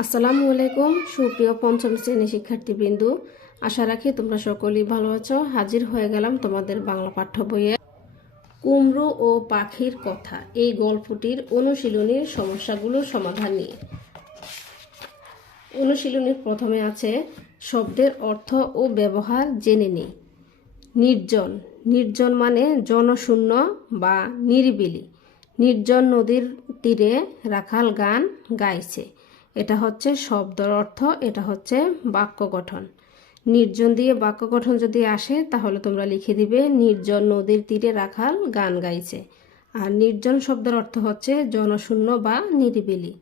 আসসালামু আলাইকুম, সুপ্রিয় পঞ্চম শ্রেণি শিক্ষার্থীবৃন্দু। আশা রাখি তোমরা সকলেই ভালো আছো। হাজির হয়ে গেলাম তোমাদের বাংলা পাঠ্য বইয়ে কুমড়ো ও পাখির কথা। এই গল্পটির অনুশীলনীর সমস্যাগুলোর সমাধান নিয়ে। অনুশীলনীর প্রথমে আছে, শব্দের অর্থ ও ব্যবহার জেনে নেই নির্জন। নির্জন মানে জনশূন্য বা নিরিবিলি। নির্জন নদীর তীরে রাখাল গান গাইছে। এটা হচ্ছে শব্দর অর্থ, এটা হচ্ছে বাক্য গঠন। নির্জন দিয়ে বাক্য গঠন যদি আসে, তাহলে তোমরা লিখে দিবে, নির্জন নদীর তীরে রাখাল গান গাইছে। আর নির্জন শব্দের অর্থ হচ্ছে জনশূন্য বা নিরিবিলি।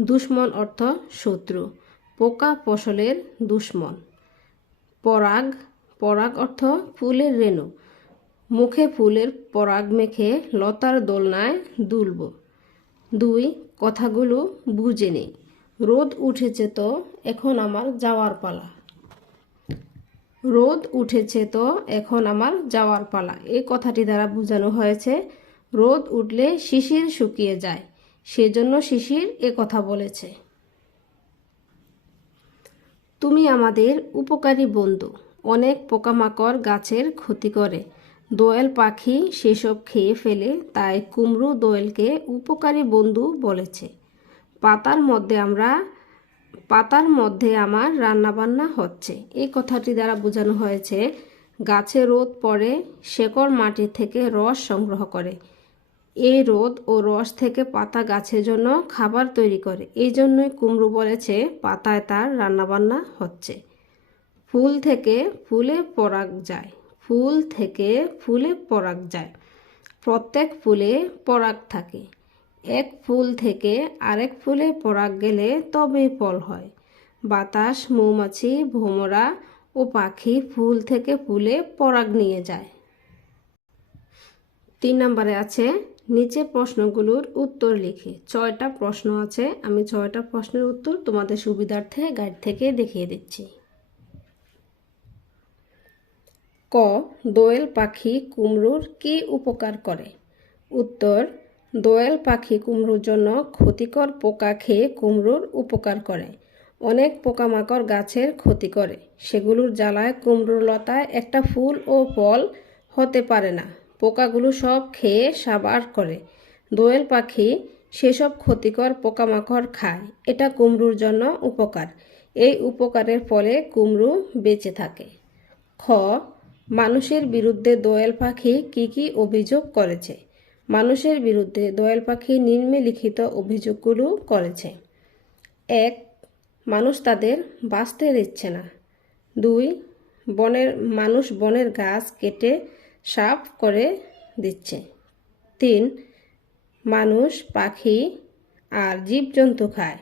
দুশ্মন অর্থ শত্রু। পোকা ফসলের দুশ্মন। পরাগ পরাগ অর্থ ফুলের রেণু। মুখে ফুলের পরাগ মেখে লতার দোলনায় দুলব। দুই, কথাগুলো বুঝে নেই। রোদ উঠেছে তো, এখন আমার যাওয়ার পালা। রোদ উঠেছে তো, এখন আমার যাওয়ার পালা। এই কথাটি দ্বারা বোঝানো হয়েছে, রোদ উঠলে শিশির শুকিয়ে যায়। সেজন্য শিশির এ কথা বলেছে। তুমি আমাদের উপকারী বন্ধু, অনেক পোকামাকড় গাছের ক্ষতি করে। দোয়েল পাখি সেসব খেয়ে ফেলে, তাই কুমড়ো দোয়েলকে উপকারী বন্ধু বলেছে। পাতার মধ্যে আমরা, পাতার মধ্যে আমার রান্নাবান্না হচ্ছে। এই কথাটি দ্বারা বোঝানো হয়েছে, গাছে রোদ পড়ে, শেকড় মাটি থেকে রস সংগ্রহ করে। এই রোদ ও রস থেকে পাতা গাছের জন্য খাবার তৈরি করে। এই জন্যই কুমড়ো বলেছে, পাতায় তার রান্নাবান্না হচ্ছে। ফুল থেকে ফুলে পরাগ যায়, ফুল থেকে ফুলে পরাগ যায়। প্রত্যেক ফুলে পরাগ থাকে। এক ফুল থেকে আরেক ফুলে পরাগ গেলে তবেই ফল হয়। বাতাস, মৌমাছি, ভোমরা ও পাখি ফুল থেকে ফুলে পরাগ নিয়ে যায়। তিন নম্বরে আছে, নিচে প্রশ্নগুলোর উত্তর লিখে। ছয়টা প্রশ্ন আছে, আমি ছয়টা প্রশ্নের উত্তর তোমাদের সুবিধার্থে গাইড থেকে দেখিয়ে দিচ্ছি। ক, দোয়েল পাখি কুমড়োর কি উপকার করে? উত্তর দোয়েল পাখি কুমড়োর জন্য ক্ষতিকর পোকা খেয়ে কুমড়োর উপকার করে। অনেক পোকামাকড় গাছের ক্ষতি করে। সেগুলোর জ্বালায় কুমড়োর লতায় একটা ফুল ও ফল হতে পারে না। পোকাগুলো সব খেয়ে সাবার করে। দোয়েল পাখি সেসব ক্ষতিকর পোকামাকড় খায়। এটা কুমড়োর জন্য উপকার। এই উপকারের ফলে কুমড়ো বেঁচে থাকে। খ. মানুষের বিরুদ্ধে দোয়েল পাখি কি কি অভিযোগ করেছে? মানুষের বিরুদ্ধে দোয়েল পাখি নিম্নলিখিত অভিযোগগুলো করেছে। এক, মানুষ তাদের বাঁচতে দিচ্ছে না। দুই, বনের, মানুষ বনের গাছ কেটে সাফ করে দিচ্ছে। তিন, মানুষ পাখি আর জীবজন্তু খায়।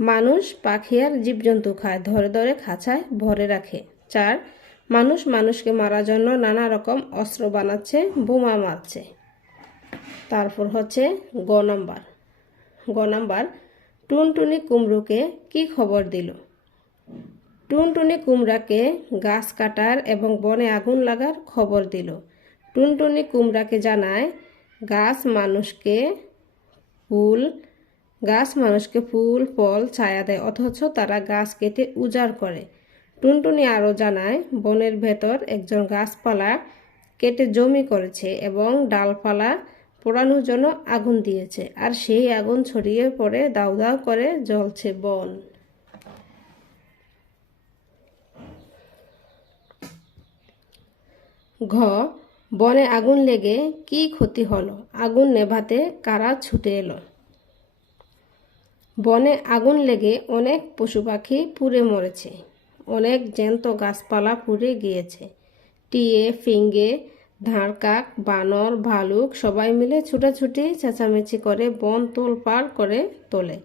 মানুষ পাখি আর জীবজন্তু খায় ধরে ধরে খাঁচায় ভরে রাখে। চার, মানুষ মানুষকে মারার জন্য নানা রকম অস্ত্র বানাচ্ছে, বোমা মারছে। তারপর হচ্ছে গ নাম্বার। গ নাম্বার, টুনটুনি কুমড়োকে কি খবর দিল? টুনটুনি কুমড়াকে গাছ কাটার এবং বনে আগুন লাগার খবর দিল। টুনটুনি কুমড়াকে জানায়, গাছ মানুষকে ফুল, গাছ মানুষকে ফুল, ফল, ছায়া দেয়, অথচ তারা গাছ কেটে উজাড় করে। টুনটুনি আরও জানায়, বনের ভেতর একজন গাছপালা কেটে জমি করেছে এবং ডালপালা পোড়ানোর জন্য আগুন দিয়েছে, আর সেই আগুন ছড়িয়ে পড়ে দাউ দাউ করে জ্বলছে বন। ঘ, বনে আগুন লেগে কি ক্ষতি হলো? আগুন নেভাতে কারা ছুটে এলো? বনে আগুন লেগে অনেক পশু পাখি পুড়ে মরেছে, অনেক জ্যান্ত গাছপালা পুড়ে গিয়েছে, টিয়ে, ফিঙ্গে ধাড়কাক বানর, ভালুক, সবাই মিলে ছুটাছুটি চেঁচামেচি করে বন তোল পার করে তোলে।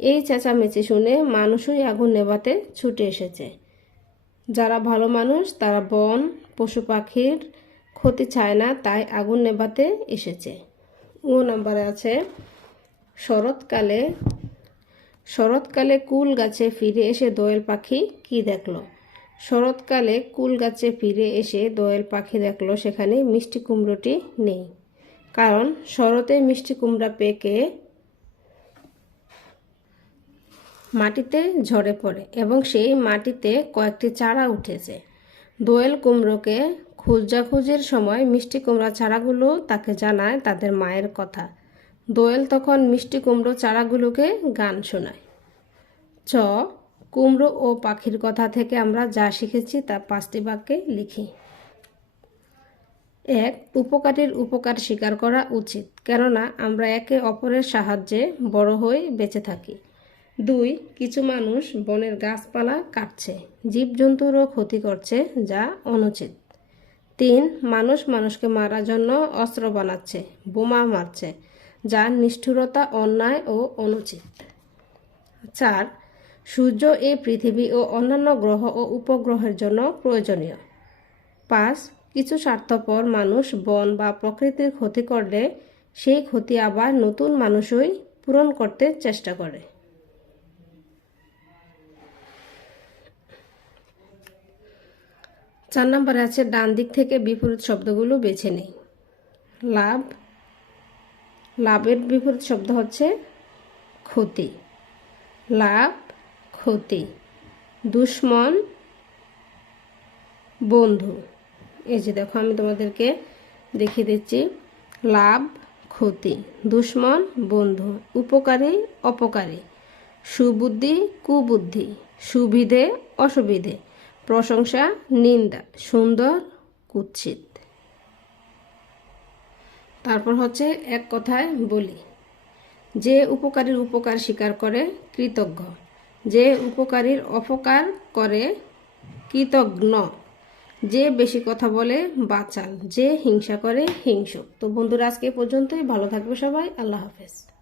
এই চেঁচামেচি শুনে মানুষই আগুন নেভাতে ছুটে এসেছে। যারা ভালো মানুষ, তারা বন, পশু পাখির ক্ষতি চায় না, তাই আগুন নেভাতে এসেছে। ও নাম্বারে আছে, শরৎকালে শরৎকালে কুল গাছে ফিরে এসে দোয়েল পাখি কি দেখল? শরৎকালে কুল গাছে ফিরে এসে দোয়েল পাখি দেখল সেখানে মিষ্টি কুমড়োটি নেই। কারণ শরতে মিষ্টি কুমড়া পেকে মাটিতে ঝরে পড়ে এবং সেই মাটিতে কয়েকটি চারা উঠেছে। দোয়েল কুমড়োকে খুঁজাখুঁজির সময় মিষ্টি কুমড়া চারাগুলো তাকে জানায় তাদের মায়ের কথা। দোয়েল তখন মিষ্টি কুমড়ো চারাগুলোকে গান শোনায়। চ কুমড়ো ও পাখির কথা থেকে আমরা যা শিখেছি তা পাঁচটি বাক্যে লিখি। এক, উপকারীর উপকার স্বীকার করা উচিত, কেননা আমরা একে অপরের সাহায্যে বড় হয়ে বেঁচে থাকি। দুই, কিছু মানুষ বনের গাছপালা কাটছে জীবজন্তুরও ক্ষতি করছে যা অনুচিত। তিন, মানুষ মানুষকে মারার জন্য অস্ত্র বানাচ্ছে, বোমা মারছে, যা নিষ্ঠুরতা, অন্যায় ও অনুচিত। চার সূর্য এই পৃথিবী ও অন্যান্য গ্রহ ও উপগ্রহের জন্য প্রয়োজনীয়। পাঁচ, কিছু স্বার্থপর মানুষ বন বা প্রকৃতির ক্ষতি করলে সেই ক্ষতি আবার নতুন মানুষই পূরণ করতে চেষ্টা করে। চার নম্বরে আছে, ডান দিক থেকে বিপরীত শব্দগুলো বেছে নেই। লাভ, লাভের বিপরীত শব্দ হচ্ছে ক্ষতি। লাভ ক্ষতি। দুশ্মন বন্ধু। এই যে দেখো, আমি তোমাদেরকে দেখিয়ে দিচ্ছি। লাভ, ক্ষতি। দুশ্মন বন্ধু। উপকারী, অপকারী। সুবুদ্ধি, কুবুদ্ধি। সুবিধে, অসুবিধে। প্রশংসা, নিন্দা। সুন্দর, কুৎসিত। তারপর হচ্ছে এক কথায় বলি। যে উপকারীর উপকার স্বীকার করে কৃতজ্ঞ। যে উপকারীর অপকার করে কৃতজ্ঞ, যে বেশি কথা বলে বাঁচাল, যে হিংসা করে হিংসুক। তো বন্ধুরা, আজকে পর্যন্তই। ভালো থাকবে সবাই। আল্লাহ হাফেজ।